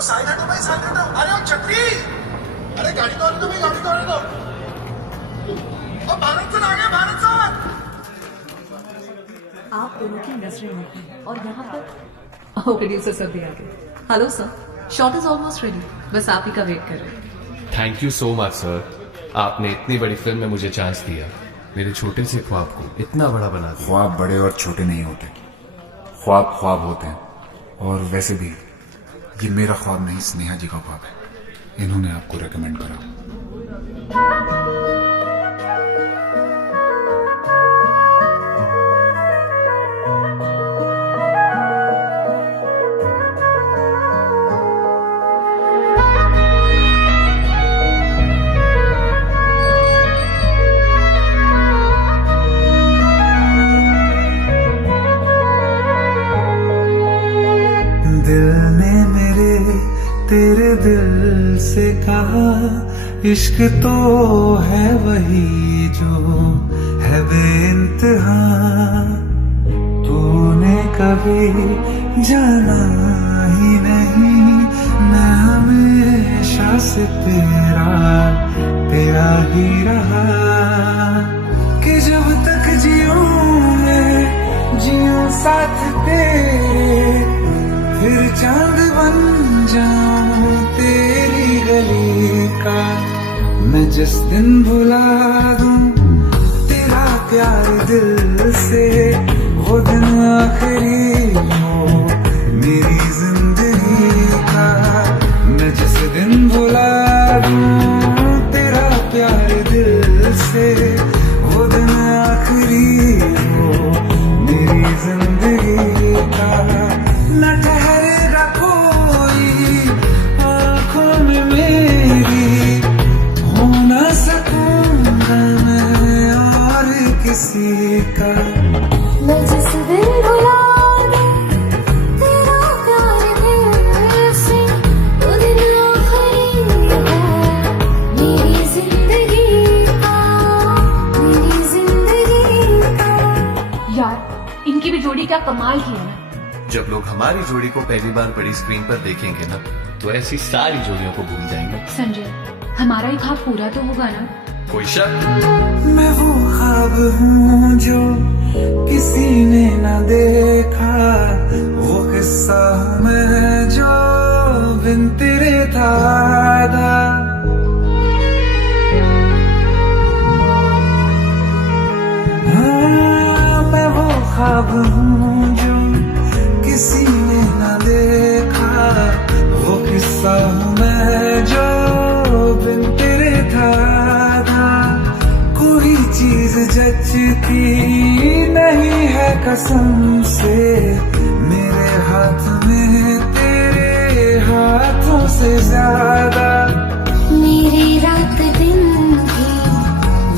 ओ silent हो भाई, silent हो। अरे ओ छतरी, अरे गाड़ी तो आने दो भाई, गाड़ी तो आने दो। ओ भारत सर आ गए, भारत सर। आप दोनों की नजरें मिली और यहाँ पर प्रोड्यूसर सर भी आ गए। Hello sir, shot is almost ready, बस आप ही का वेट कर रहे हैं। Thank you so much sir, आपने इतनी बड़ी फिल्म में मुझे चांस दिया, मेरे छोटे से ख्वाब को इतना बड़ा बना दिया। ख्वाब बड़े और छोटे नहीं होते, ख्वाब ख्वाब होते हैं। और वैसे भी ये मेरा ख्वाब नहीं, स्नेहा जी का ख्वाब है, इन्होंने आपको रेकमेंड करा। दिल ने मेरे तेरे दिल से कहा, इश्क तो है वही जो है बेइंतहा। तूने कभी जाना ही नहीं, मैं हमेशा से तेरा ही रहा। कि जब तक जीऊं मैं जीऊं साथ तेरे, फिर चांद बन जाऊं तेरी गली का। मैं जिस दिन भुला दूं तेरा प्यार दिल से, वो दिन आखिरी हो मेरी जिंदगी का। मैं जिस दिन भुला दूं तेरा प्यार दिल से, वो दिन आखिरी हो मेरी जिंदगी का। न ठहरेगा कोई आँखों में मेरी, हो न सकूंगा मैं और किसी का। मैं जिस दिन भुला दूं तेरा प्यार दिल से, वो दिन आखिरी हो मेरी जिंदगी का, मेरी जिंदगी का। यार इनकी भी जोड़ी क्या कमाल की है ना। जब लोग हमारी जोड़ी को पहली बार बड़ी स्क्रीन पर देखेंगे ना, तो ऐसी सारी जोड़ियों को भूल जाएंगे। संजय, हमारा ही ख्वाब पूरा तो होगा ना? कोई शक? मैं वो ख्वाब हूँ जो किसी ने न देखा, वो किस्सा हूँ मैं जो बिन तेरे था आधा। हाँ, मैं वो ख्वाब हूँ जो किसी ने न देखा, वो किस्सा हूँ मैं जो बिन तेरे था। कोई चीज जचती नहीं है कसम से, मेरे हाथ में तेरे हाथों से ज्यादा। मेरी रात दिन की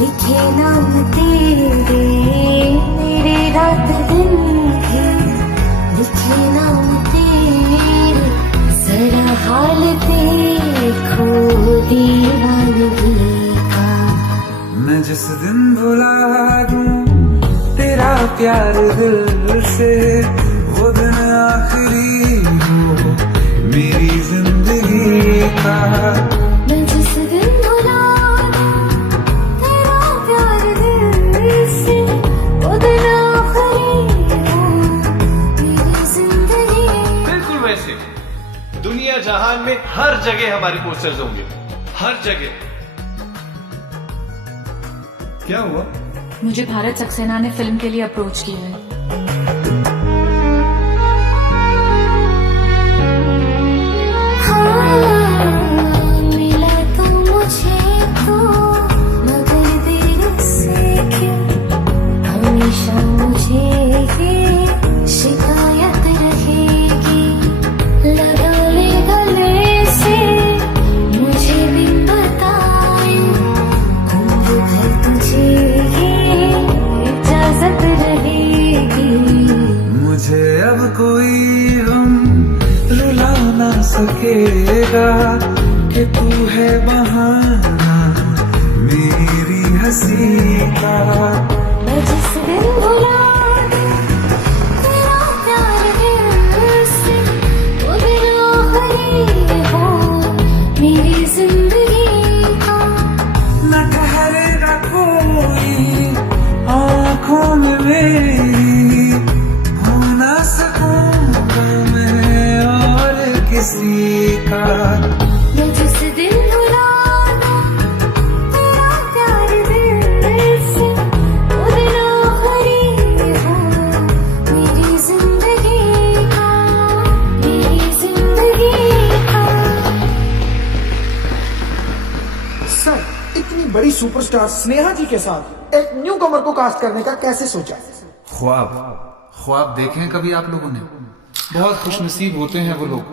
लिखे नाम तेरे, मेरी रात दिन की लिखे नाम तेरे। जरा हाल देखो दीवानगी का। मैं जिस दिन भुला दूं तेरा प्यार दिल से, वो दिन आखिरी हो मेरी जिंदगी का। मैं जिस दिन भुला दूं तेरा प्यार दिल से, वो दिन आखिरी हो मेरी जिंदगी। बिल्कुल वैसे दुनिया जहान में हर जगह हमारे पोस्टर्स होंगे, हर जगह। क्या हुआ? मुझे भारत सक्सेना ने फिल्म के लिए अप्रोच किया है। मिला तो मुझे तो, मगर देर से क्यों हमेशा मुझे ये शिकायत रहेगी। लगा ले गले से मुझे भी बताए, उम्र भर तुझे ये इजाजत रहेगी। मुझे अब कोई गम रुला ना सकेगा, कि तू है बहाना मेरी हंसी का। मैं जिस दिन भुला दूं तेरा प्यार दिल से, वो दिन आखिरी सुपरस्टार स्नेहा जी के साथ एक न्यू कमर को कास्ट करने का कैसे सोचा? ख्वाब ख्वाब देखे हैं कभी आप लोगों ने? बहुत खुशनसीब होते हैं वो लोग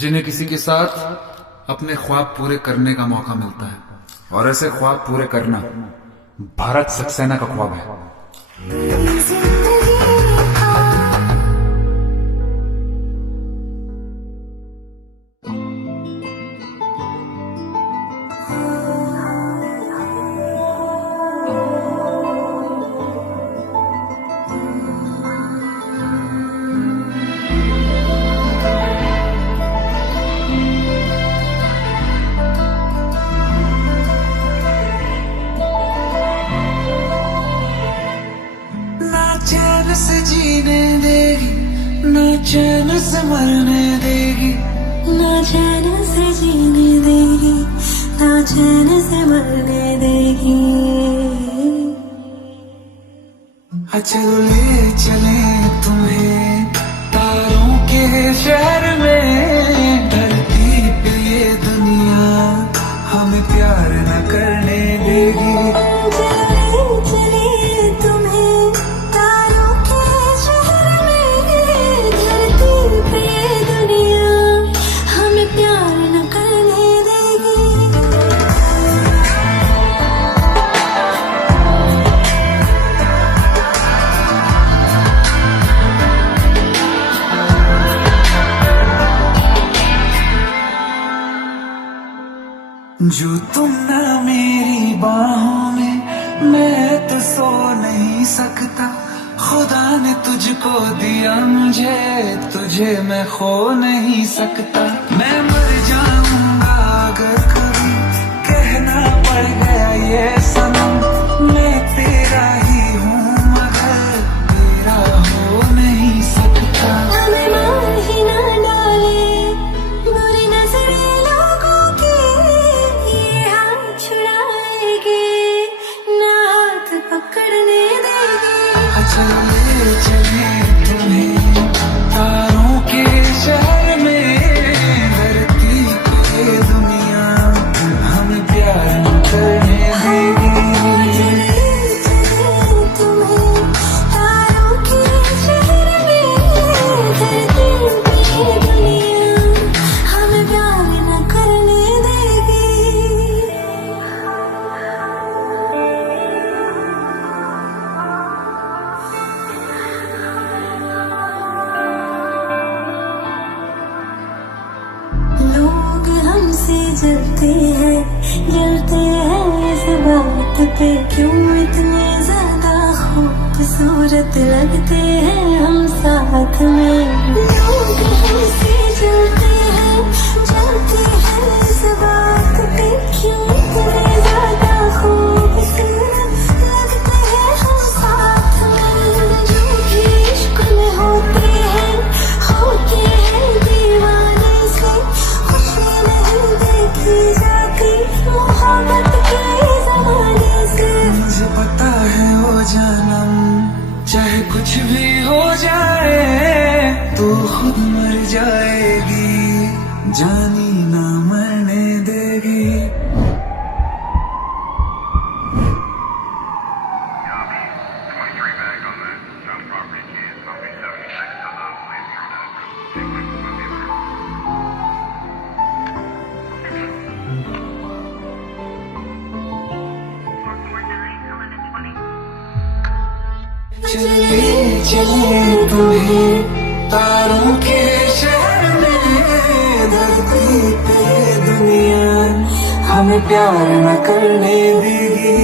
जिन्हें किसी के साथ अपने ख्वाब पूरे करने का मौका मिलता है, और ऐसे ख्वाब पूरे करना भारत सक्सेना का ख्वाब है। चैन से जीने देगी, ना चैन से मरने देगी, ना चैन से जीने देगी, ना चैन से मरने देगी। चलो ले चले तुम्हें तारों के शहर में, धरती पे ये दुनिया हमें प्यार न करने देगी। चले चले तुम्हें तारों के शहर में, धरती पे ये दुनिया हमें प्यार न करने देगी। जो तुम ना मेरी बाहों में, मैं तो सो नहीं सकता। खुदा ने तुझको दिया मुझे, तुझे मैं खो नहीं सकता। मैं मर जाऊंगा अगर कभी कहना पड़ गया ये सनम, मैं तेरा ही हूँ मगर तेरा हो नहीं सकता। हमें मार ही ना डाले बुरी नजरें लोगों की, ये हाथ छुड़ाएंगे ना हाथ पकड़ने देंगे। चले चले तुम्हें तारों के शहर में, धरती पे ये दुनिया हमें प्यार न करने देगी। चले चले तुम्हें तारों के शहर में, धरती पे ये दुनिया हमें प्यार न करने देगी। लोग हमसे जलते हैं इस बात पे, क्यों इतने ज्यादा खूबसूरत लगते हैं हम साथ में। लोग हमसे जलते हैं इस बात पे, क्यों इतने ज्यादा खूबसूरत लगते हैं हम साथ में। जो भी इश्क में होते हैं दीवाने से, खुशी नहीं देखी जाती मोहब्बत के जमाने से। मुझे पता है वो जानम, चाहे कुछ भी हो जाए तू खुद मर जाएगी, जानी ना मरने देगी। चले चले तुम्हें तारों के शहर में, धरती पे दुनिया हमें प्यार न करने देगी।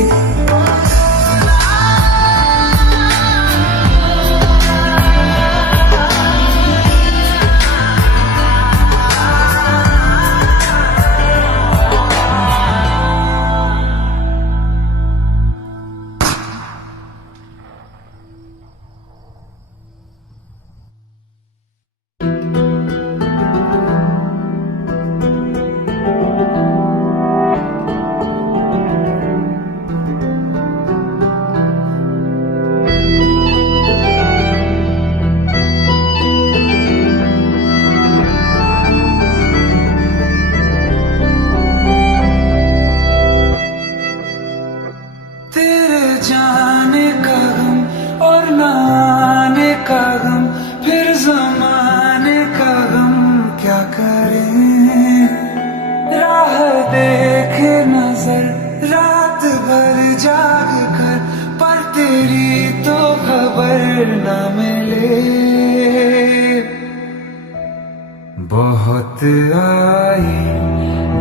बहुत आई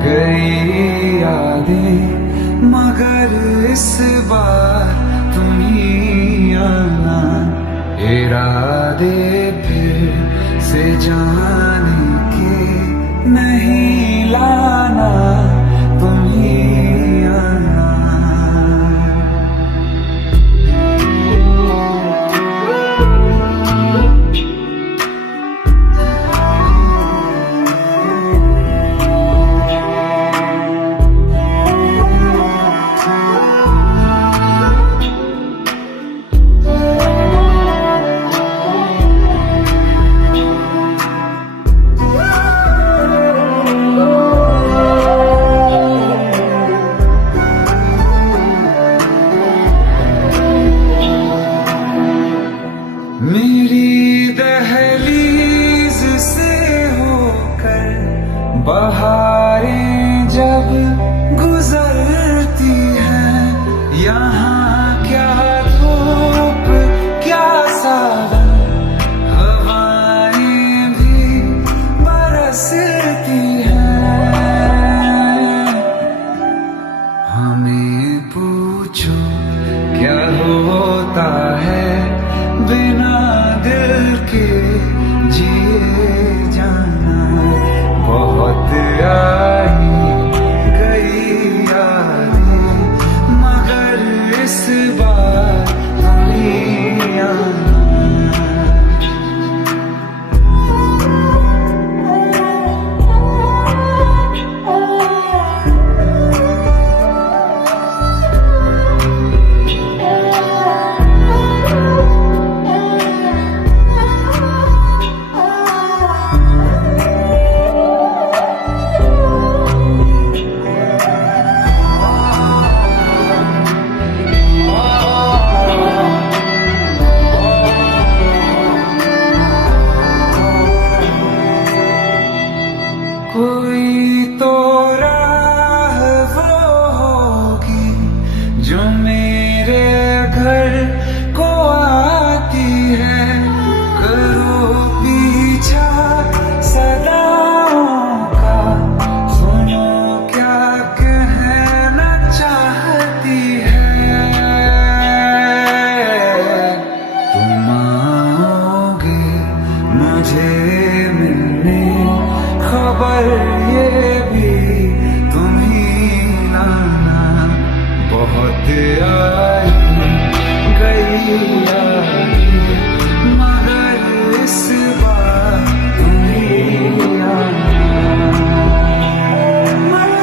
गई यादें मगर इस बार तुम ही आना, इरादे फिर से जाने के नहीं लाना, तुम ही आना। मेरी दहलीज से होकर बहारें जब गुजरती हैं, यहाँ क्या धूप क्या सावन, हवाएं भी बरसती हैं। हमें पूछो क्या होता है बिना दिल के जिए जाना, बहुत आई गई यादें मगर इस बार तुम ही आना। कोई तो राह वो होगी जो मेरे घर को आती है, करो पीछा सदाओं का, सुनो क्या कहना चाहती है। तुम आओगे मुझे मिलने, खबर ये भी तुम ही लाना, बहुत आई गई यादें मगर इस बार तुम ही आना। मर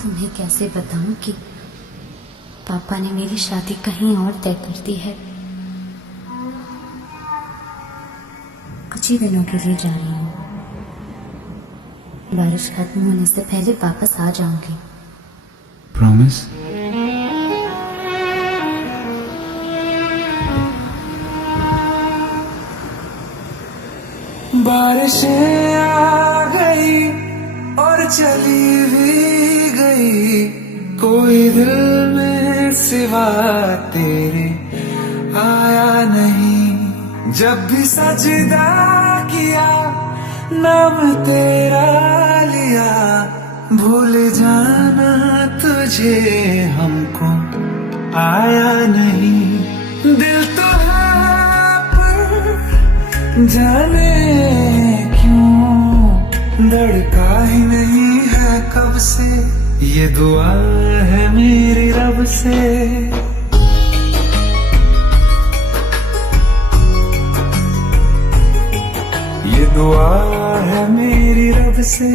तुम्हें कैसे बताऊं कि पापा ने मेरी शादी कहीं और तय कर दी है। कुछ ही दिनों के लिए जा रही हूँ, बारिश खत्म होने से पहले वापस आ जाऊंगी। प्रॉमिस? बारिशें आ गई और चली भी गई, कोई दिल में सिवा तेरे आया नहीं। जब भी सजदा किया नाम तेरा लिया, भूल जाना तुझे हमको आया नहीं। दिल तो है पर जाने क्यों धड़का ही नहीं है कब से। ये दुआ है मेरी रब से, ये दुआ है मेरी रब से।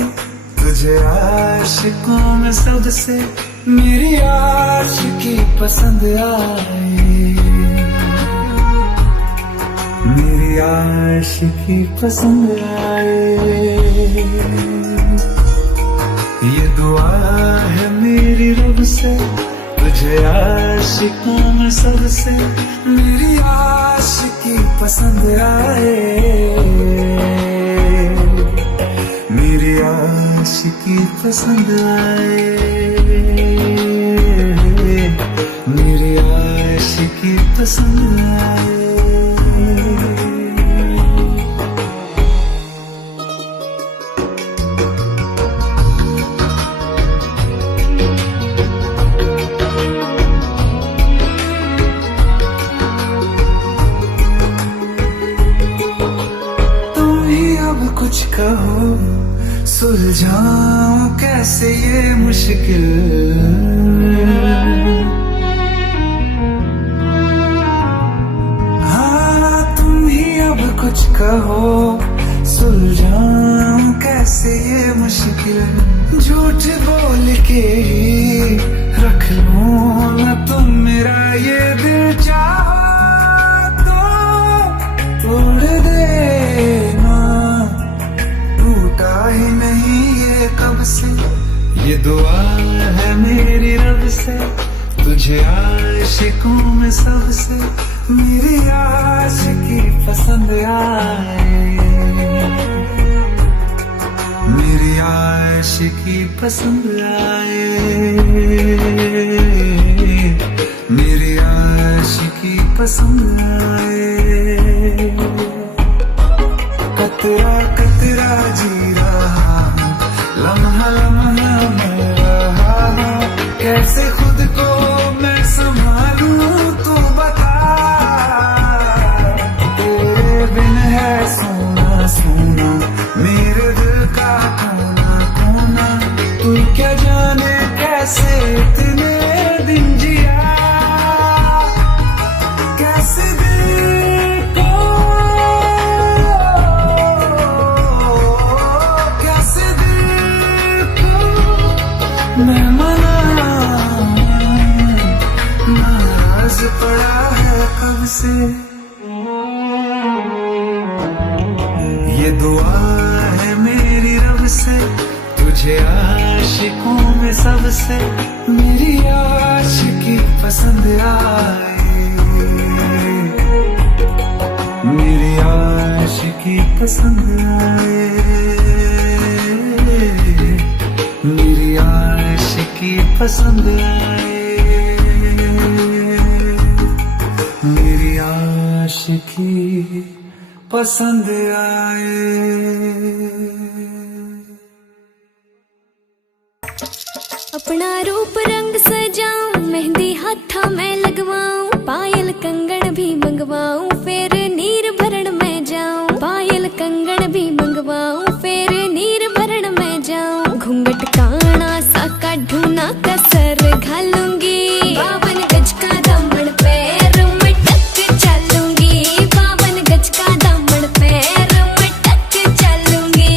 तुझे आशिकों में सबसे मेरी आशिकी पसंद आए, मेरी आशिकी पसंद आए। ये दुआ है मेरी रब से, तुझे आशिकों में सबसे मेरी आशिकी पसंद आए, मेरी आशिकी पसंद आए, मेरी आशिकी पसंद आए। कुछ कहो सुलझाऊं कैसे ये मुश्किल, हाँ तुम ही अब कुछ कहो सुलझाऊं कैसे ये मुश्किल। झूठ बोल के रख लूं मैं तुम मेरा ये दिल, चाहो तो तोड़ देना, टूटा ही नहीं ये कब से। ये दुआ है मेरी रब से, तुझे आशिकों में सबसे मेरी आशिकी पसंद आए, मेरी आशिकी पसंद आए, मेरी आशिकी पसंद आए। कतरा कतरा जी रहा हूँ, लम्हा लम्हा मर रहा हूँ, कैसे खुद को मैं संभालूं तू बता। तेरे बिन है सोना सोना मेरे दिल का कोना कोना, तू क्या जाने कैसे इतने दिन जिया, कैसे दिल को मैं मनाऊं, नाराज पड़ा है कब से। ये दुआ है मेरी रब से, तुझे आशिकों में सबसे मेरी आशिकी पसंद आए, मेरी आशिकी पसंद आए, मेरी आशिकी पसंद आए, मेरी आशिकी पसंद आए। अपना रूप रंग सजाऊं, मेहंदी हाथा में लगवाऊं, पायल कंगन भी मंगवाऊं, फिर नीर भरण में जाऊं। पायल कंगन भी मंगवाऊं, फिर नीर भरण में जाऊं। घूंघट काना सा काढूं ना कसर घालूंगी, 52 गज का दामन पैर में टक चलूंगी, 52 गज का दामन पैर में टक चलूंगी।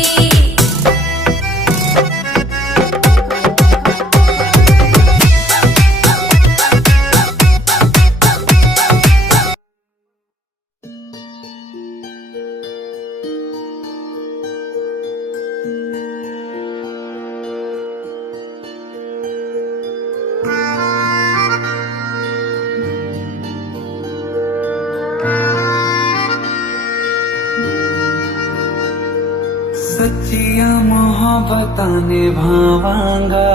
सच्चिया मोहब्बतां निभावांगा,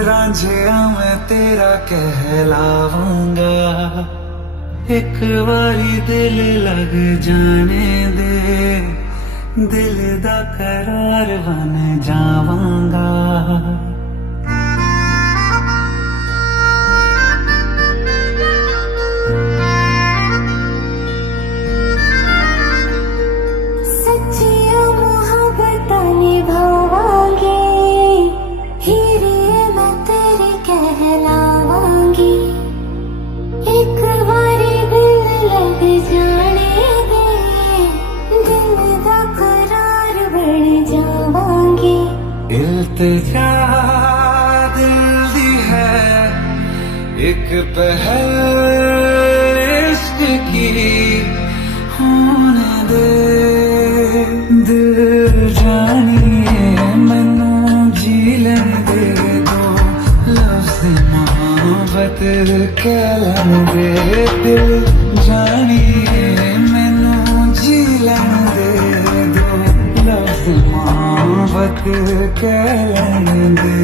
रांझिया मैं तेरा कहलावांगा। एक बारी दिल लग जाने दे, दिल दा करार बन जावांगा। सच्चिया मोहब्बत निभावांगे, हीरे मैं तेरे कहलावांगी। एक बारी दिल लग जाने दे, दिल दा करार बन जावांगी। इल्तिजा दिल दी है एक पहल इश्क की, होने दे दिल जानिए मैनू जी लेने दे दो, लफ्ज़ मोहब्बत कह लेने दे। दिल जानिए मैनू जी लेने दे दो, लफ्ज़ मोहब्बत कह लेने दे।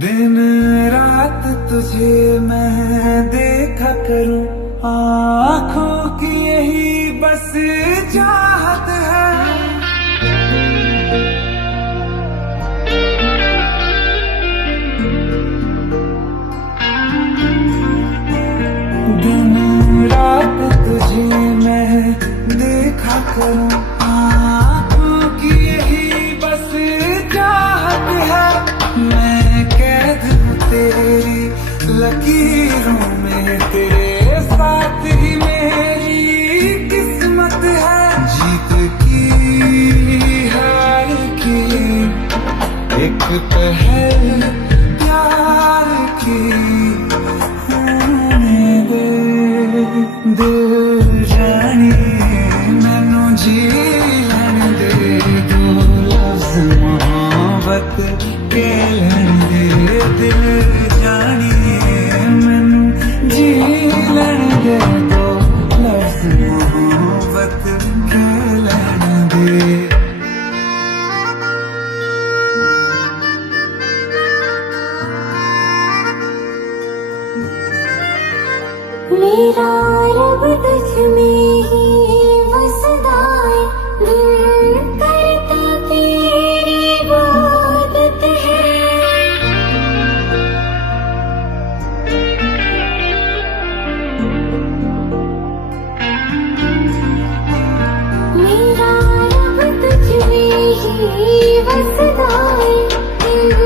दिन रात तुझे मैं देखा करूं, आँखों की यही बस चाहत है। दिन रात तुझे मैं देखा करूं, आँखों की यही बस चाहत है। मैं कैद हूँ तेरी लकीरों में, तेरे साथ ही मेरी किस्मत है। जीत की हार की एक पहल प्यार की, होने दे दिल जानिए मैनू जी लेने दे दो, लफ्ज़ मोहब्बत कह लेने दे। दिल जानिए मैनू जी लेने दे दो, लफ्ज़ मोहब्बत कह लेने दे। मेरा रब तुझ में ही वसदा है, दिल करता तेरी इबादत है। मेरा रब तुझ में ही वसदा है, दिल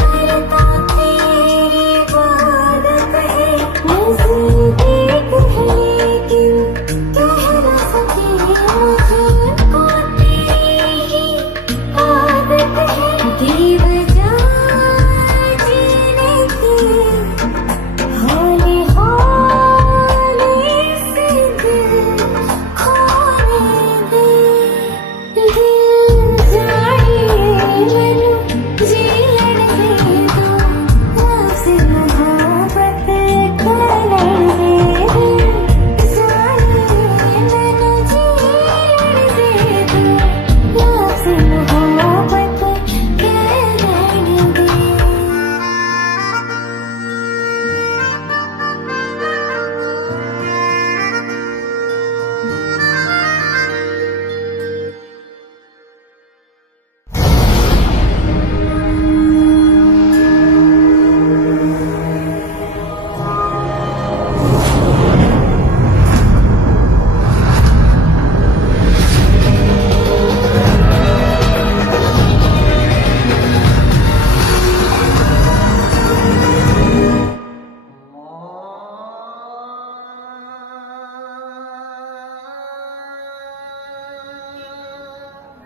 करता तेरी इबादत है। नज़दीक है लेकिन कह न सके मुझको तेरी ही आदत है। बेवजह जीने की हौले हौले से दिल खोने दे। दिल जानिए मैनू जी लेने दे दो, लफ्ज़ मोहब्बत कह लेने दे। जानिए मैनू जी लेने दे दो, लफ्ज़ मोहब्बत कह लेने दे।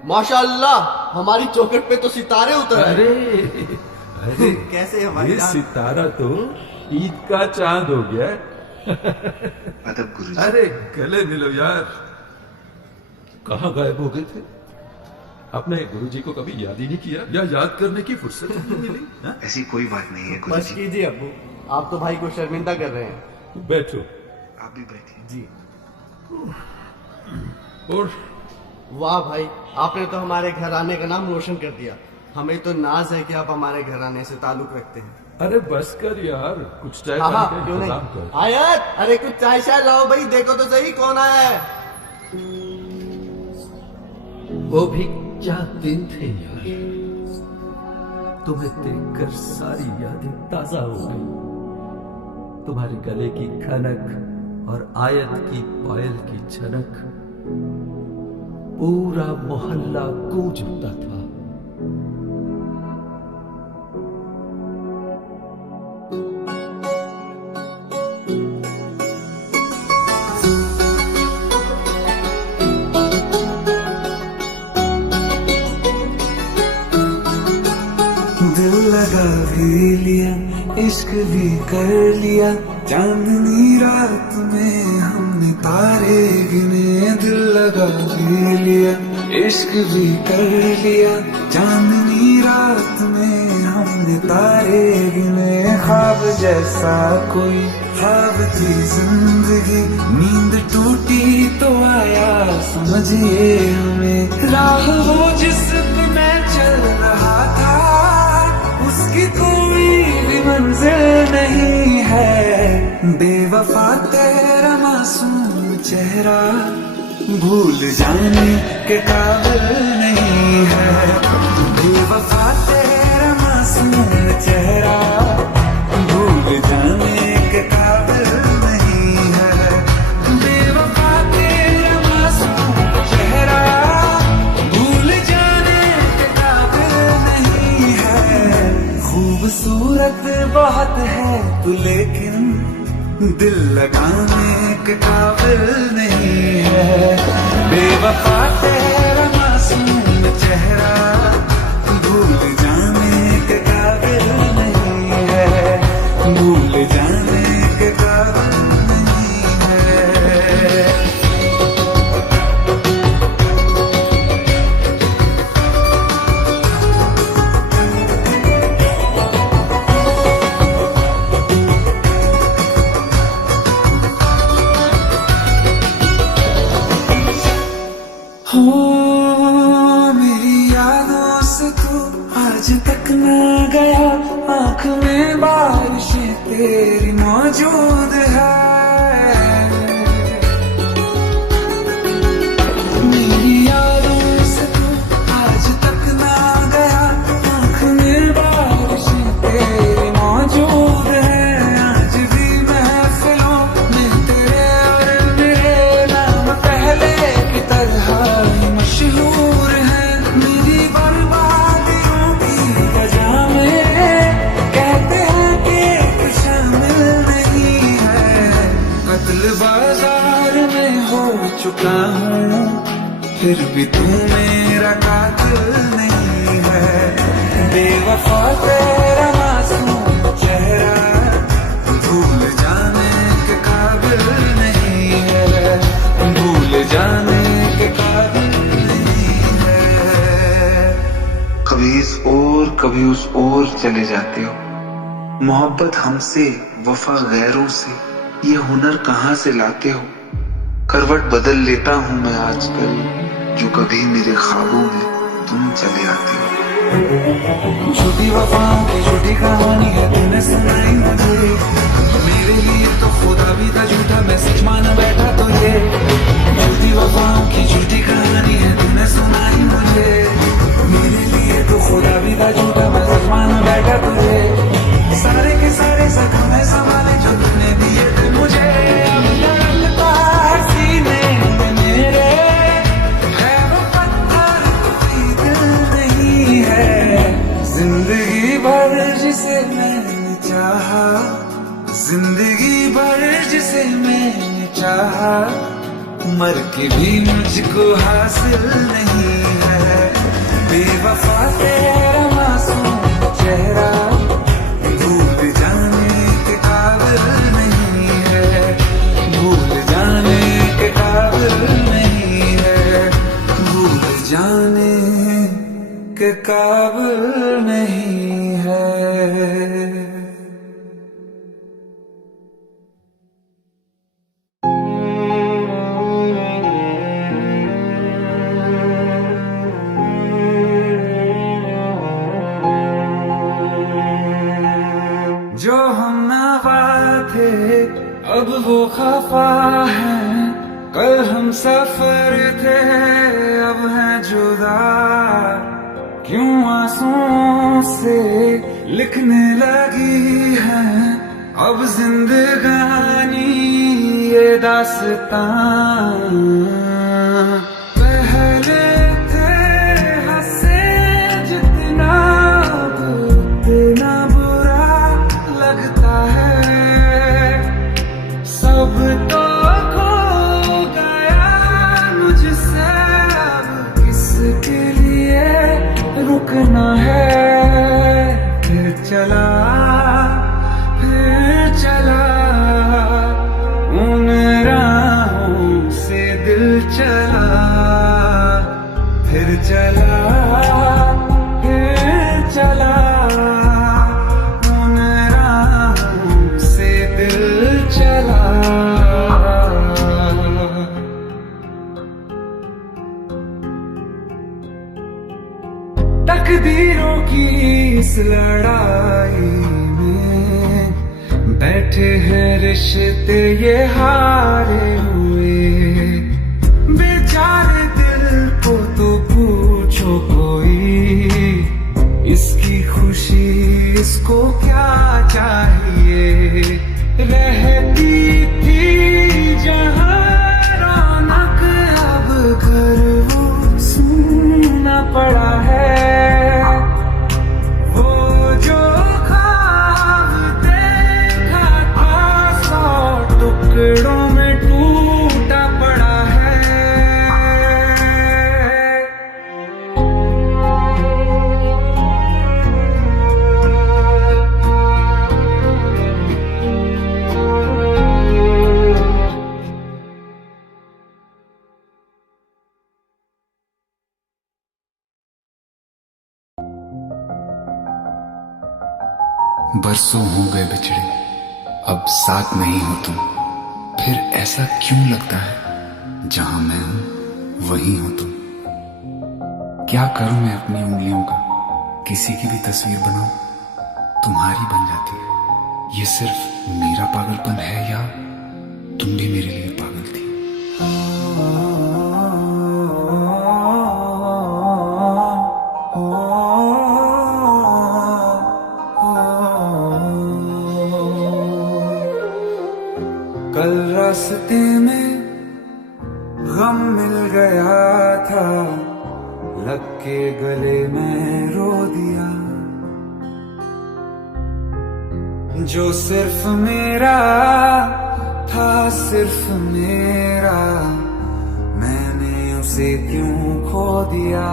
माशाअल्लाह, हमारी चौखट पे तो सितारे उतर आए। अरे कैसे हमारी ये सितारा तो ईद का चांद हो गया। अदब गुरुजी। अरे गले मिलो यार, कहाँ गायब हो गए थे? अपने गुरुजी को कभी याद ही नहीं किया या याद करने की फुर्सत ही नहीं मिली? ऐसी कोई बात नहीं है बस गुरुजी। कीजिए अब्बू, आप तो भाई को शर्मिंदा कर रहे हैं। बैठो। आप भी बैठिए जी। और वाह भाई, आपने तो हमारे घराने का नाम रोशन कर दिया। हमें तो नाज है कि आप हमारे घराने से ताल्लुक रखते हैं। अरे बस कर यार, कुछ चाय हाँ पानी का क्यों नहीं। इंतजाम कर। आयत, अरे कुछ चाय शाय लाओ भाई, देखो तो सही कौन आया है। वो भी क्या दिन थे यार, तुम्हें देखकर सारी यादें ताजा हो गई। तुम्हारे गले की खनक और आयत की पायल की झनक, पूरा मोहल्ला गूंज उठता था। दिल लगा भी लिया, इश्क भी कर लिया, चांदनी रात में हमने तारे गिने। दिल लगा भी लिया, इश्क भी कर लिया, चांदनी रात में हमने तारे गिने। ख्वाब जैसा कोई ख्वाब थी जिंदगी, नींद टूटी तो आया समझिए हमें। राह वो जिस पे मैं चल रहा था, उसकी कोई भी मंजिल नहीं है। बेवफा तेरा मासूम चेहरा भूल जाने के काबिल नहीं है। बेवफा तेरा मासूम चेहरा भूल जाने के काबिल नहीं है। बेवफा तेरा मासूम चेहरा भूल जाने के काबिल नहीं है। खूबसूरत बहुत है तू, लेकिन दिल लगाने के काबिल नहीं है। बेवफा तेरा मासूम चेहरा भूल जाने के काबिल नहीं है। भूल जाने के काबिल नहीं है। हो मेरी यादों से तू आज तक न गया, आंख में बारिशें तेरी मौजूद है। मेरी यादों से तू आज तक न गया, आंख में बारिशें तेरी मौजूद है। आज भी महफिलों में तेरे और मेरे नाम पहले की तरह ही मशहूर है। मेरी बर्बादियों की वजह में कहते हैं कि तू शामिल नहीं है। कत्ल बाजार में हो चुका हूँ, फिर भी तू मेरा कातिल नहीं है। बेवफा तेरा मासूम चेहरा भूल जाने के काबिल नहीं है। भूल जाने के काबिल नहीं है। कभी इस ओर कभी उस ओर चले जाते हो। मोहब्बत हमसे, वफा गैरों से, ये हुनर कहाँ से लाते हो। करवट बदल लेता हूँ मैं आजकल, जो कभी मेरे ख्वाबों में तुम चले आते हो। झूठी वफाओं की झूठी कहानी है तूने सुनाई मुझे। मेरे लिए तो खुदा भी था झूठा, मैं सच मान बैठा तुझे। झूठी वफाओं की झूठी कहानी है तूने सुनाई मुझे। मेरे लिए तो खुदा भी था झूठा, मैं सच मान बैठा तुझे। सारे के सारे जख्म में संभाले जो तूने दिए थे मुझे। अब लगता है सीने में मेरे है वो पत्थर, कोई दिल नहीं है। जिंदगी भर जिसे मैंने चाहा, जिंदगी भर जिसे मैंने चाहा, मर के भी मुझको हासिल नहीं है। बेवफा तेरा मासूम चेहरा भूल जाने के काबिल नहीं है। भूल जाने के काबिल नहीं है। भूल जाने के काबिल नहीं है। अब वो खफा है, कल हम सफर थे अब हैं जुदा। क्यों आंसुओं से लिखने लगी है अब जिंदगानी ये दास्तां। पहले थे हंसे जितना अब उतना बुरा लगता है। सब तो खो गया मुझसे अब किसके लिए रुकना है। फिर चला उन राहों से दिल चला। फिर चला उन राहों से दिल चला। तकदीरों की इस लड़ाई में बैठे हैं रिश्ते ये हारे हुए। बेचारे दिल को तो पूछो कोई, इसकी खुशी इसको क्या चाहिए। रहती थी जहां रौनक अब घर वो सूना पड़ा है। टुकड़ों में टूटा पड़ा है। बरसों हो गए बिछड़े, अब साथ नहीं हो तुम। फिर ऐसा क्यों लगता है जहां मैं हूं वहीं हो तुम। क्या करूं मैं अपनी उंगलियों का, किसी की भी तस्वीर बनाऊं तुम्हारी बन जाती है। ये सिर्फ मेरा पागलपन है या तुम भी मेरे लिए पागल थी। कल रास्ते में गम मिल गया था, लग के गले में रो दिया। जो सिर्फ मेरा था सिर्फ मेरा, मैंने उसे क्यों खो दिया।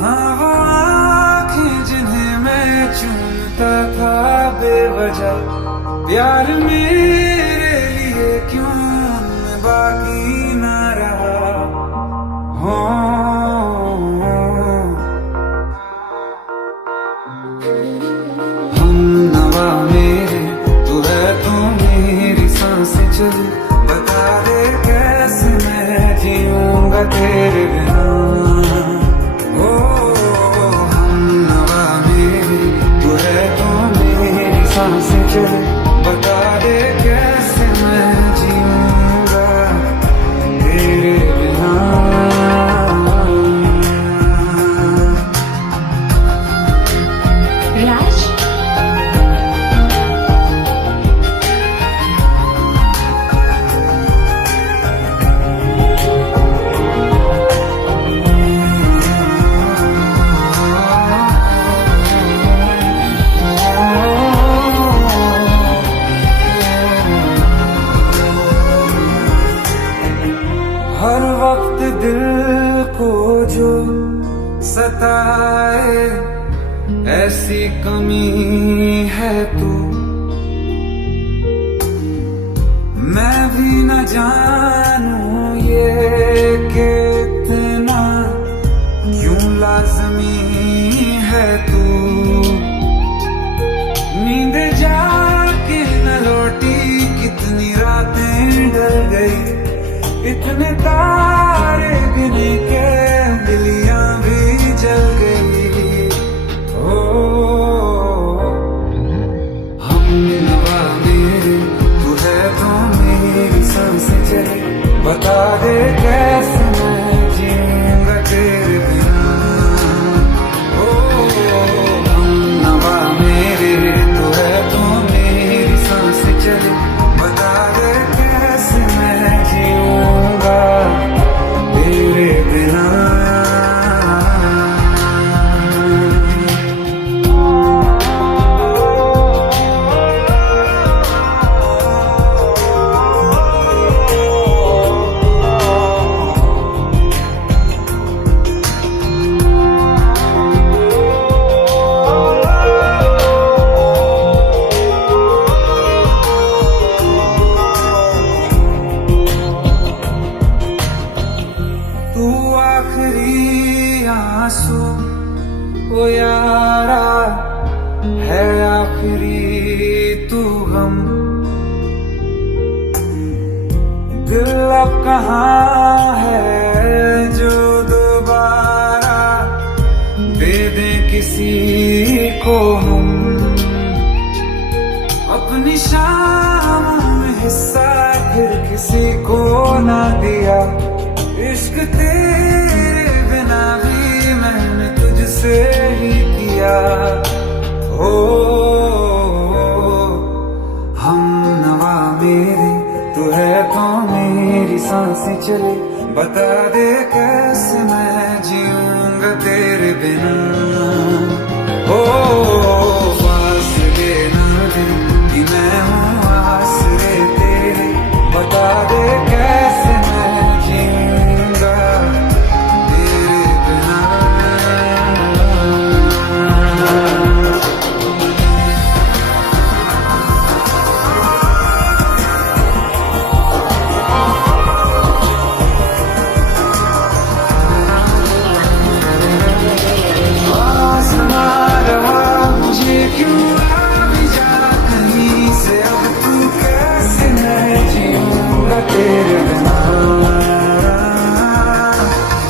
हाँ वो आँखें जिन्हें मैं चूमता था बेवजह, प्यार मेरे लिए क्यों उनमें बाकी न रहा। हो हम नवा मेरे तू है तो मेरी सांसें चल। बता दे कैसे मैं जीऊंगा तेरे बिना। ओ हम नवा मेरे तू है तो मेरी सांसें चल। बता दे कैसे मैं जीऊंगा तेरे बिना। राज, हर वक्त दिल को जो सताए ऐसी कमी है तू। मैं भी न जानूं ये कि इतना क्यों लाज़मी है तू। नींद जाके न लौटी कितनी रातें डल गई। इतने तारे गिने के दिलियां भी जल गई। ओ हम नवा में गम। दिल अब कहाँ है जो दोबारा दे दे किसी को हम, अपनी शामों में हिस्सा फिर किसी को ना दिया। इश्क तेरे बिना भी मैंने तुझसे ही किया। ओ हम नवा मेरे तू है तो मेरी सांसें चले, बता दे कैसे मैं जीऊंगा तेरे बिना। ओ फासले ना दे कि मैं हूँ आसरे तेरे, बता दे कैसे मैं जीऊंगा तेरे बिना। तेरे बिना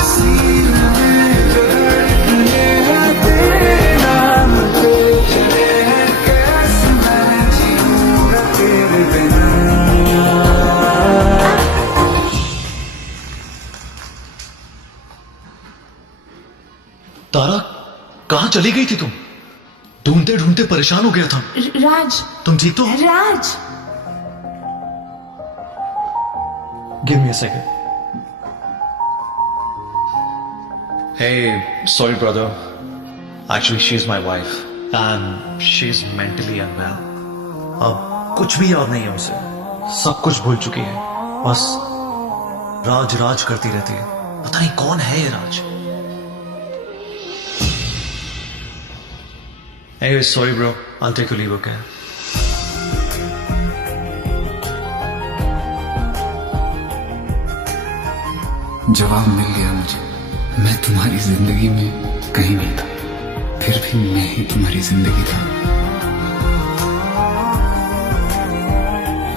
सीने में जो धड़कने हैं तेरे नाम पे चले हैं, कैसे मैं जीऊंगा तेरे बिना। तारा, कहाँ चली गई थी तुम? ढूंढते ढूंढते परेशान हो गया था। राज, तुम ठीक तो? राज, Give me a second. Hey, sorry brother. Actually, she's my wife and she's mentally unwell. अब कुछ भी याद नहीं है उसे, सब कुछ भूल चुकी है, बस राज राज करती रहती है। पता नहीं कौन है ये राज। Anyway, sorry bro. I'll take a leave, okay? जवाब मिल गया मुझे। मैं तुम्हारी जिंदगी में कहीं नहीं था, फिर भी मैं ही तुम्हारी जिंदगी था।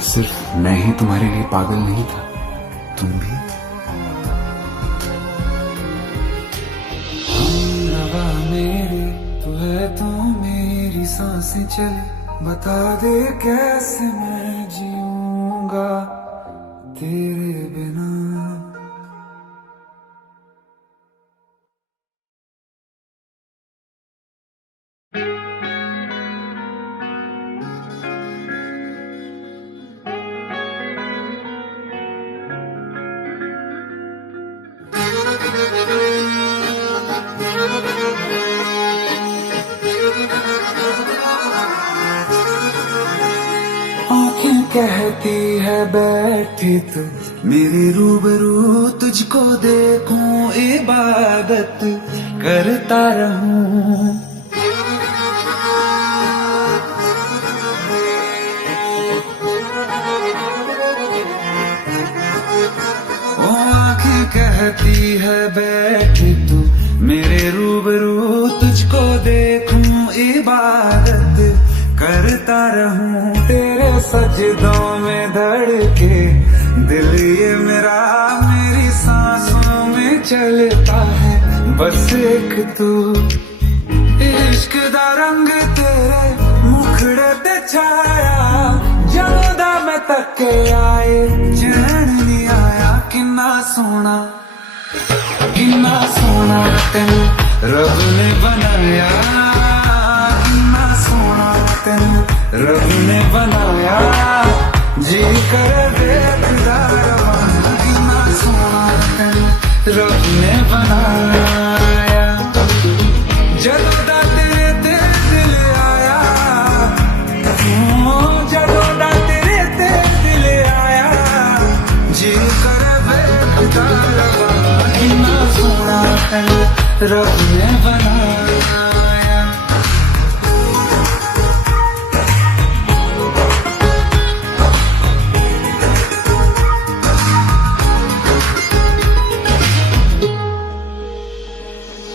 सिर्फ मैं ही तुम्हारे लिए पागल नहीं था, तुम भी। हमनवा मेरे तू है तो मेरी सांसें चले, बता दे कैसे मैं जीऊंगा तेरे बिना। आँखें कहती है बैठी तू मेरे रूबरू, तुझको देखूं इबादत करता रहूं। ओ आँखें कहती है बैठी तू मेरे रूबरू, तुझको देखूं इबादत करता रहूं। तेरे सजदों में धड़के दिल ये मेरा, मेरी सांसों में चलता है बस एक तू। इश्क दा रंग तेरे मुखड़े ते छाया, जदा मैं तके आए चैन नहीं आया। किन्ना सोना तेनू रब ने बनाया, किन्ना सोना तेनू रब ने बनाया। जी कर देखदा रवां, किन्ना सोना तेनू रब ने बनाया। जदों दा तेरे ते दिल आया, जदों दा तेरे ते दिल आया। जी कर देखदा रवां, किन्ना सोना तेनू रब ने बनाया।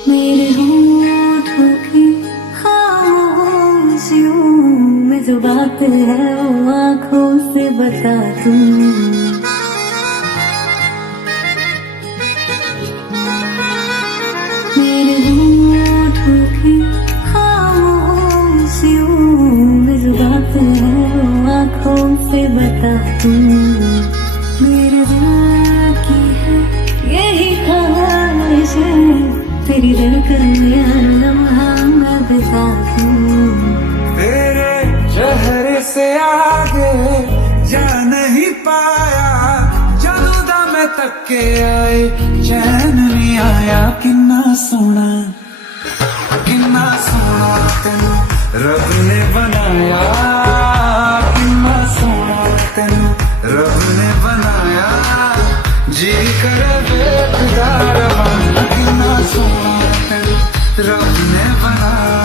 मेरे होठों की खामोशियों में जो बात है वो बता तू। मेरे होठों की खामोशियों में बात है आँखों से बता तू। मेरे दिल की है यही ख्वाहिश तेरी धड़कन में हर लम्हा मैं बिता दूं। तेरे चेहरे से आगे जा नहीं पाया, जादू दा मैं तक के आए चैन नहीं आया। किन्ना सोना तेनू रब ने बनाया, किन्ना सोना तेनू रब ने बनाया। जी कर देखदा रवाना, किन्ना सोना तेनू रब ने बनाया।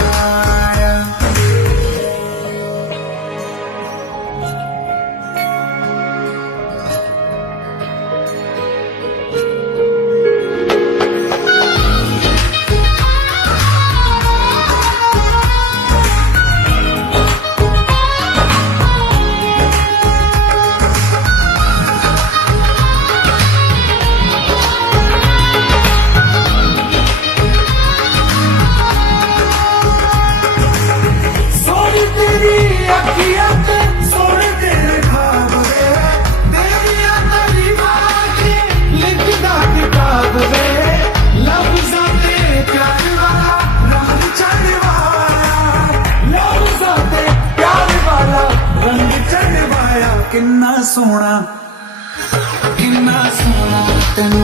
किन्ना सोना तेनू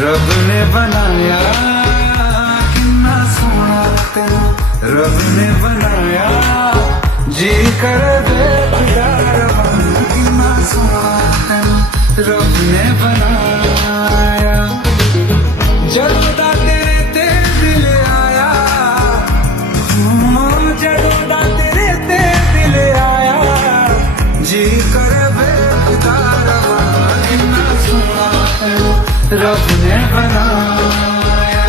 रब ने बनाया, किन्ना सोना तेनू रब ने बनाया। जी कर देखदा रवाना, किन्ना सोना तेनू रब ने बनाया। जदों दा तेरे ते दिल आया, जदों दा तेरे ते दिल आया। जी कर देखदा रवाना, किन्ना सोना तेनू रब ने बनाया।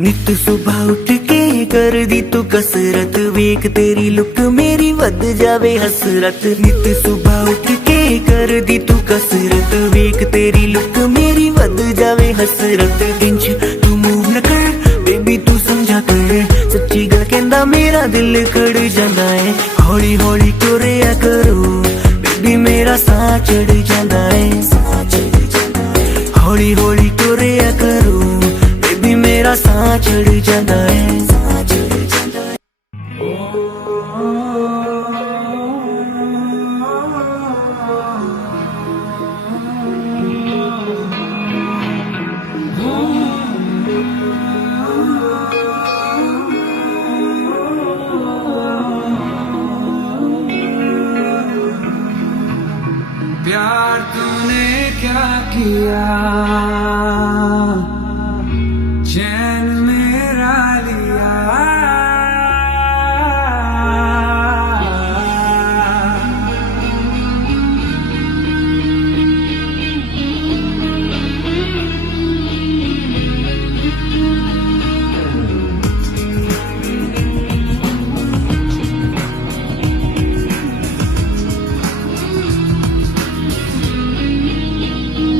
नित सुबह उठ के कर दी तू कसरत, वेख तेरी लुक मेरी वध जावे हसरत। नित सुबह उठ के कर दी तू कसरत, वेख तेरी लुक मेरी वध जावे हसरत। इंच तू मूव न कर बेबी तू समझा कर, सच्ची गल कहंदा मेरा दिल कड़ जांदा है। हौली हौली टुरिया करो बेबी मेरा साह चढ़ जांदा है। हौली हौली टुरिया करो बेबी मेरा साह चढ़ जांदा है। प्यार तूने क्या किया, चैन मेरा लिया।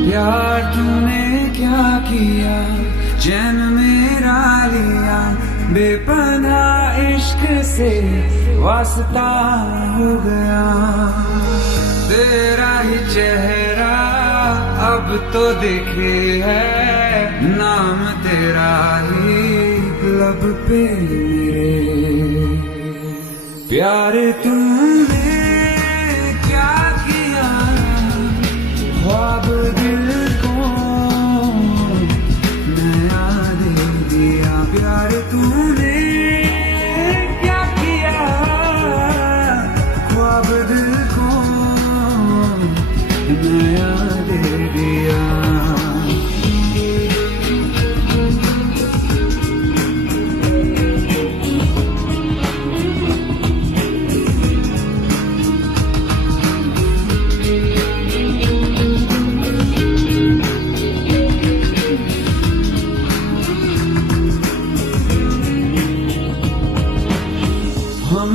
प्यार तूने क्या किया, चैन मेरा लिया। बेपनाह इश्क से वास्ता हो गया, तेरा ही चेहरा अब तो दिखे है। नाम तेरा ही लब पे मेरे। प्यार तूने क्या किया, ख्वाब दिल को नया दे दिया। प्यार तूने क्या किया, ख्वाब दिल को नया दे दिया।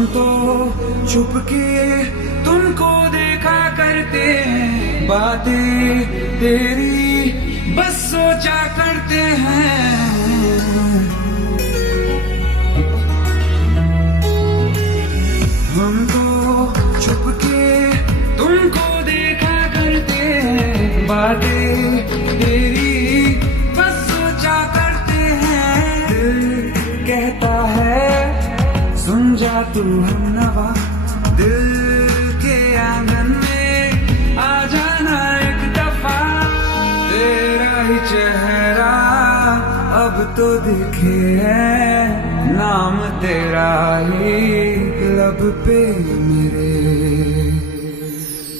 तो चुपके तुमको देखा करते हैं, बातें तेरी बस सोचा करते हैं। हम तो चुपके तुमको देखा करते हैं, बातें तेरी बस सोचा करते हैं। दिल कहता है सुन जा तू हमनवा, दिल के आंगन में आ जाना एक दफा। तेरा ही चेहरा अब तो दिखे है, नाम तेरा ही लब पे मेरे।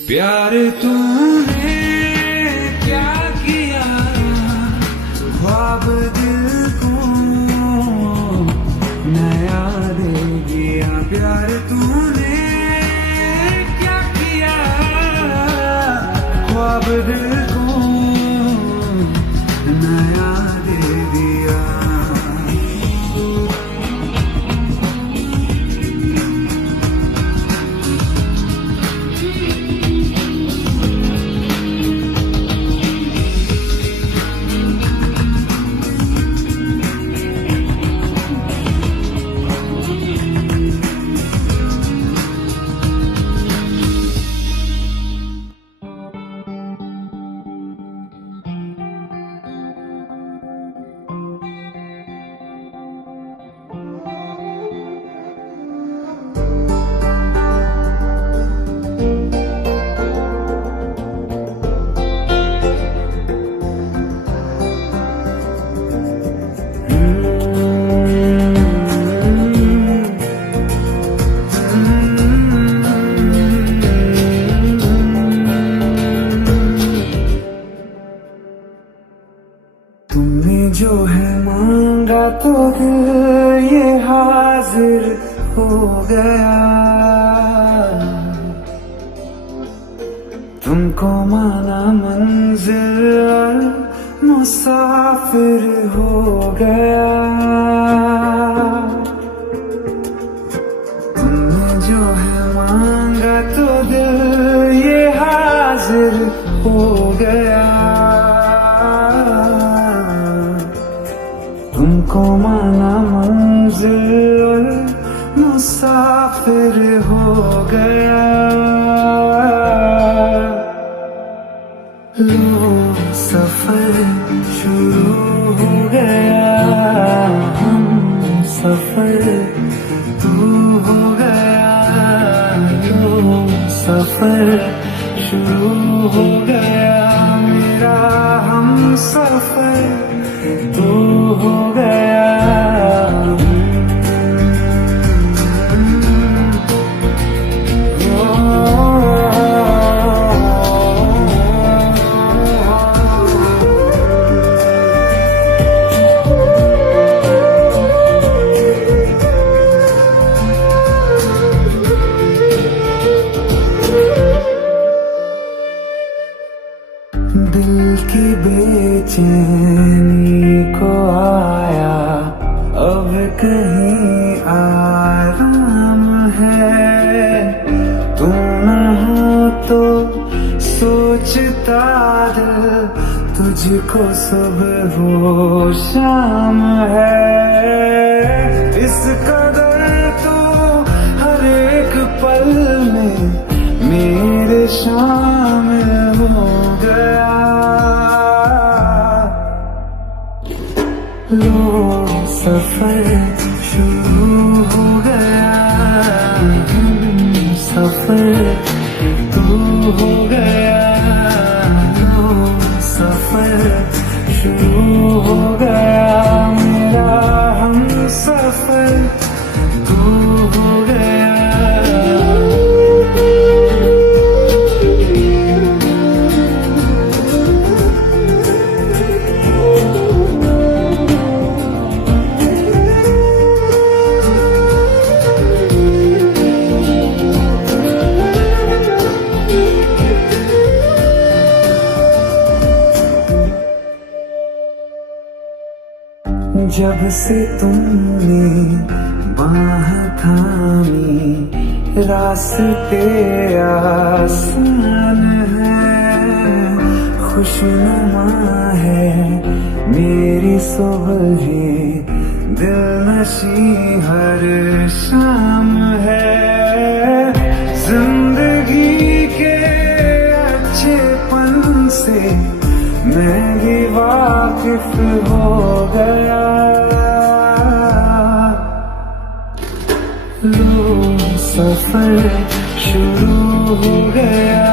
प्यार तूने क्या किया, ख्वाब दिल को नया दे दिया। प्यार तूने क्या किया, ख्वाब दिल को नया दे दिया। तुमने जो है मांगा तो दिल ये हाजिर हो गया। तुमको माना मंजिल और मुसाफिर हो गया। तुमने जो है मांगा तो दिल ये हाजिर हो गया। तुमको माना मंजिल और मुसाफिर हो गया। लो सफर शुरू हो गया, हम सफर तू हो गया। लो सफर शुरू हो गया, मेरा हम सफर तू हो गया। दिल की बेचैनी को आया अब कहीं आराम है। तुम न हो तो सोचता दिल तुझको सुबह हो शाम है। इस कदर तो हर एक पल में मेरे शामिल हो गया। लो सफर शुरू हो गया, सफर तू हो गया। लो सफर शुरू हो गया, मेरा हम सफर तू हो गया। जब से तुमने बाह थामी रास्ते आसान है, खुशनुमा है मेरी सुबह ही, दिलनशी हर शाम है। जिंदगी के अच्छेपन से मैं भी वाकिफ हो गया। लो सफर शुरू हो गया,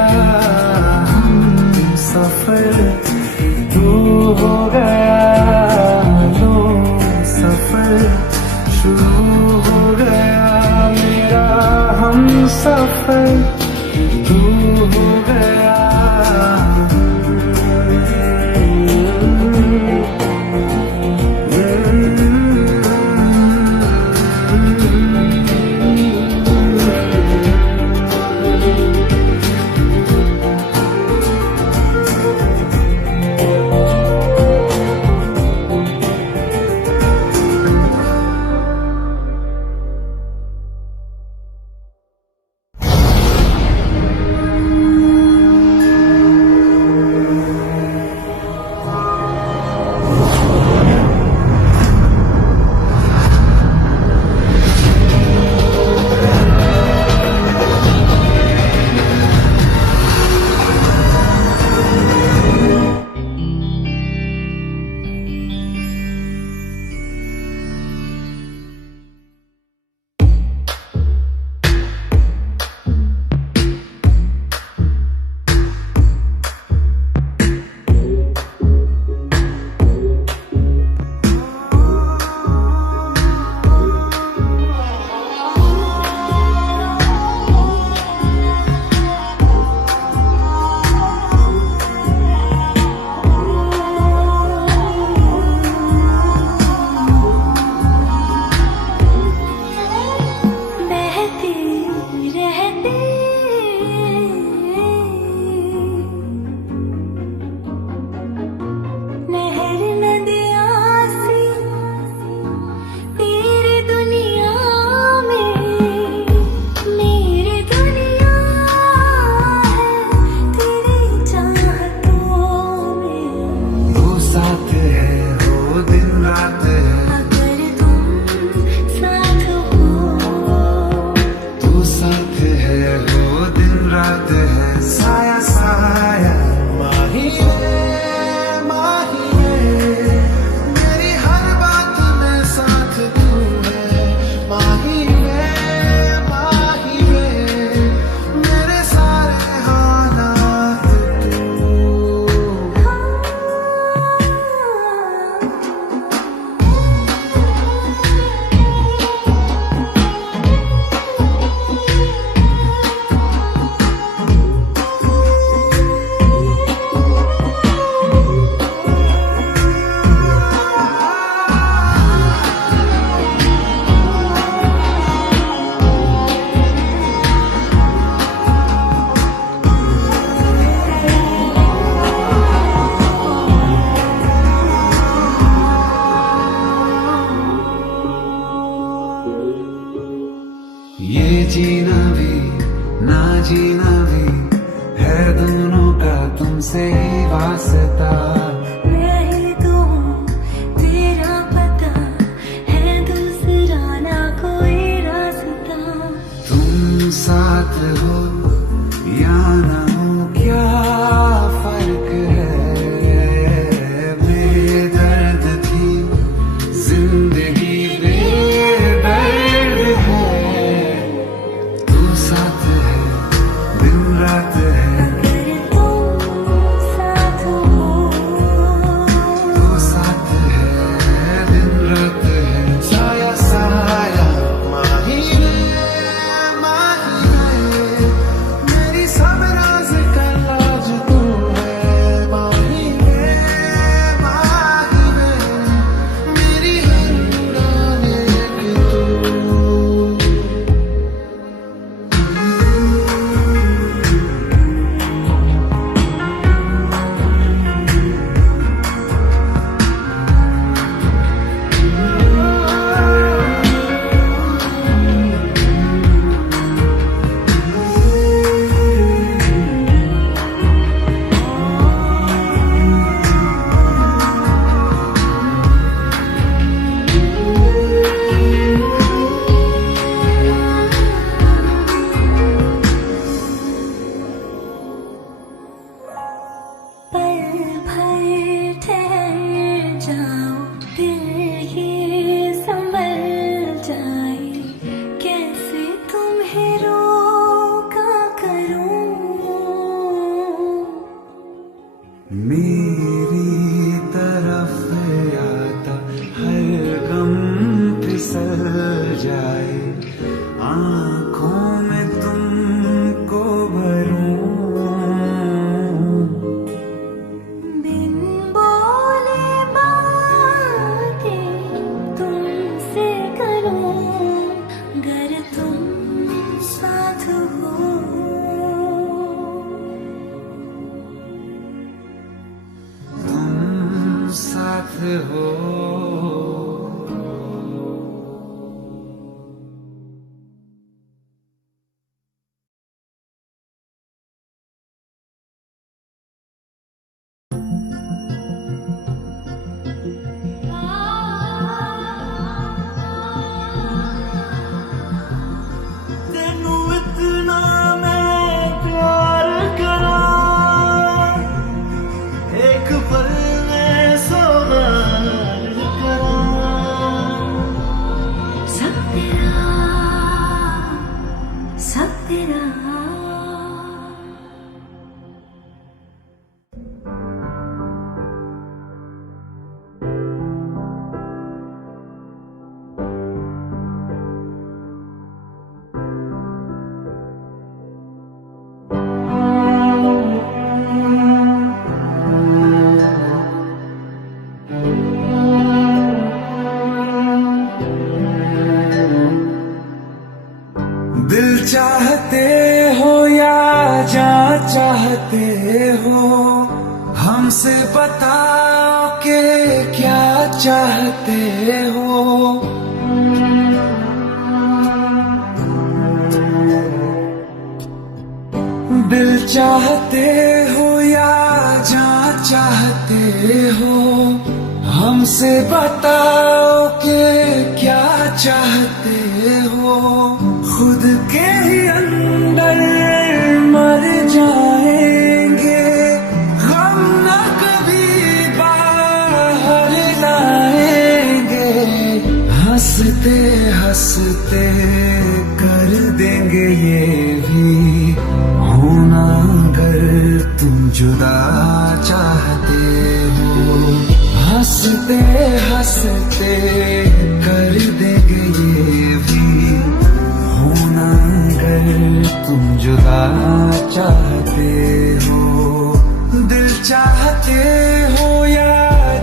हम सफर तू हो गया। लो सफर शुरू हो गया मेरा, हम सफर तू हो गया। जीना भी ना जीना भी है दोनों का तुमसे ही वास्ता। मैं ही तो हूँ तेरा पता है दूसरा ना कोई रास्ता। तुम साथ हो या ना हो क्या फर्क है, बेदर्द थी जिंदगी बेदर्द है। तू साथ है दिन रात है, अगर तुम साथ हो तू साथ है दिन रात है। साया साया माही रे दिल चाहते हो या जान चाहते हो, हमसे बताओ कि क्या चाहते हो। दिल चाहते हो या जान चाहते हो, हमसे बताओ कि क्या चाहते हो। खुद के ही अंदर मर जाएंगे, हम न कभी बाहर लाएंगे। हंसते हंसते कर देंगे ये भी होना अगर तुम जुदा चाहते हो। हंसते हंसते कर देंगे ये भी होना अगर तुम जुदा चाहते हो। दिल चाहते हो या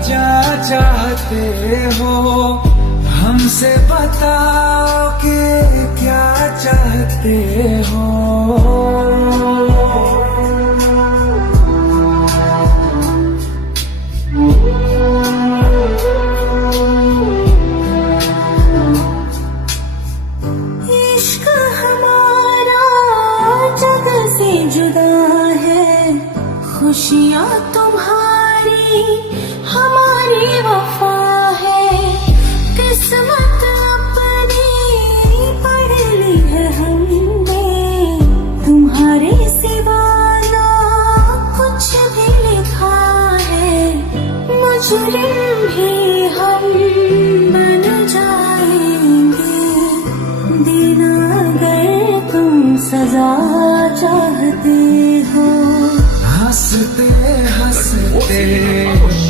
जान चाहते हो, हमसे बताओ कि क्या चाहते हो। इश्क हमारा जग से जुदा है, खुशियाँ तुम्हारी हमारी वफा है। किस्मत अपनी पढ़ ली है हमने, तुम्हारे सिवा ना कुछ भी लिखा है। मुजरिम भी हम बन जाएंगे, देना अगर तुम सजा चाहते हो। हंसते हंसते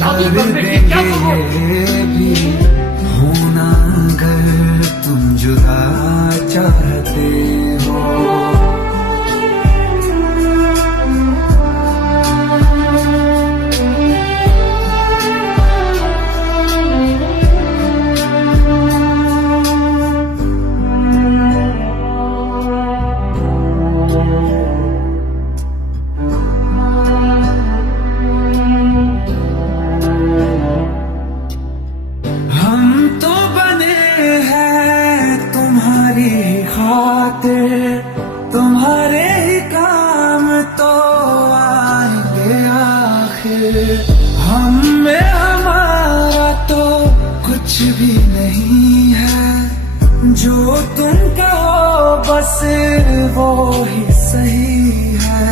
कर देंगे ये भी होना अगर तुम जुदा चाहते हो। तुम्हारे ही काम तो आएंगे आखिर। हम में हमारा तो कुछ भी नहीं है, जो तुम कहो बस वो ही सही है।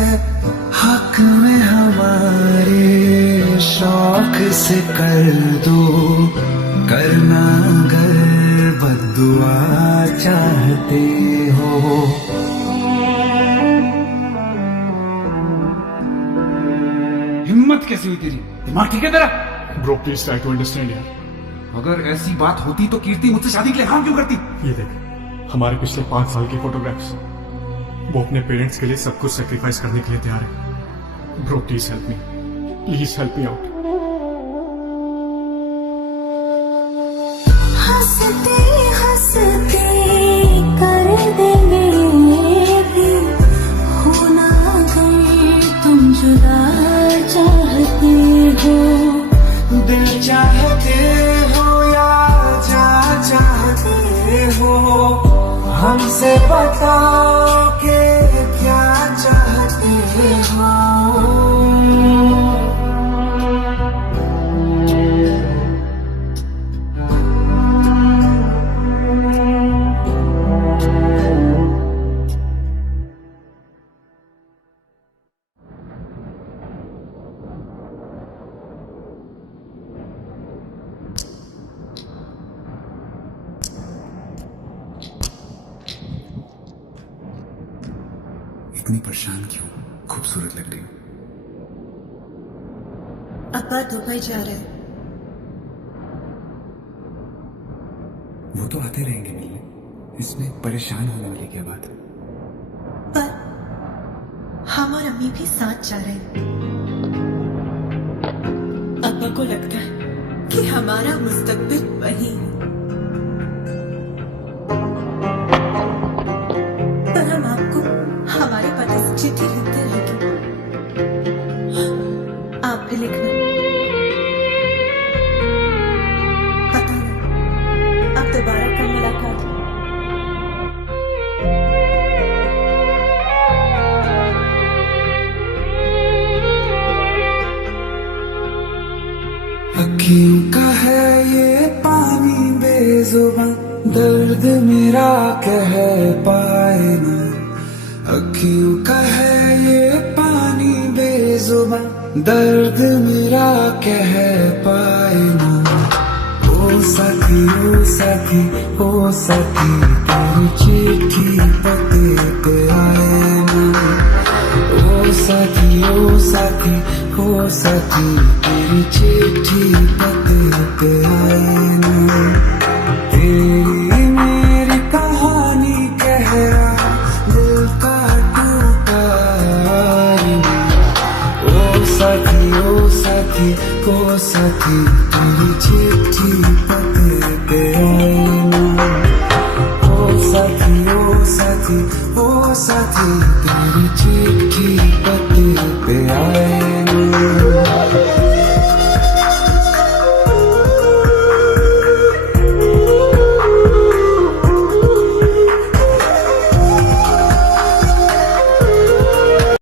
हक में हमारे शौक से कर दो, करना अगर बद्दुआ चाहते हो। हिम्मत कैसी हुई तेरी? दिमाग ठीक है तेरा? Bro please try to understand यार। अगर ऐसी बात होती तो कीर्ति मुझसे शादी के लिए हाँ क्यों करती? ये देख, हमारे पिछले 5 साल की फोटोग्राफ्स, वो अपने पेरेंट्स के लिए सब कुछ सेक्रीफाइस करने के लिए तैयार है। Bro please help me, please help me out. हंसते हंसते कर देंगे ये भी होना अगर तुम जुदा चाहते हो। दिल चाहते हमसे बताओ कि क्या चाहते हो। इतनी परेशान क्यों? खूबसूरत लग रही हो। अब्बा दुबई जा रहे हैं। वो तो आते रहेंगे मिलने, इसमें परेशान होने वाली क्या बात है? पर हम और अम्मी भी साथ जा रहे हैं। अब्बा को लगता है कि हमारा मुस्तकबिल वही है, पर हम आपको हमारे पते से चिट्ठी लिखते रहेंगे। आप भी लिखना। पता नहीं अब दोबारा कब मुलाकात हो। अखियों का है ये पानी बेजुबां, दर्द मेरा कह पाए ना। अखियों का है ये पानी बेजुबां, दर्द मेरा कह पाए ना। ओ सखी ओ सखी ओ सखी, तेरी चिट्ठी पते पे आए ना। ओ सखी ओ सखी ओ सखी, तेरी चिट्ठी पते पे आए ना। तेरी मेरी कहानी कह रहा दिल का टूटा आईना। ओ सखी ओ सखी ओ सखी, तेरी चिट्ठी पते पे आए ना। ओ सखी ओ सखी ओ सखी, तेरी चिट्ठी पते पे आए।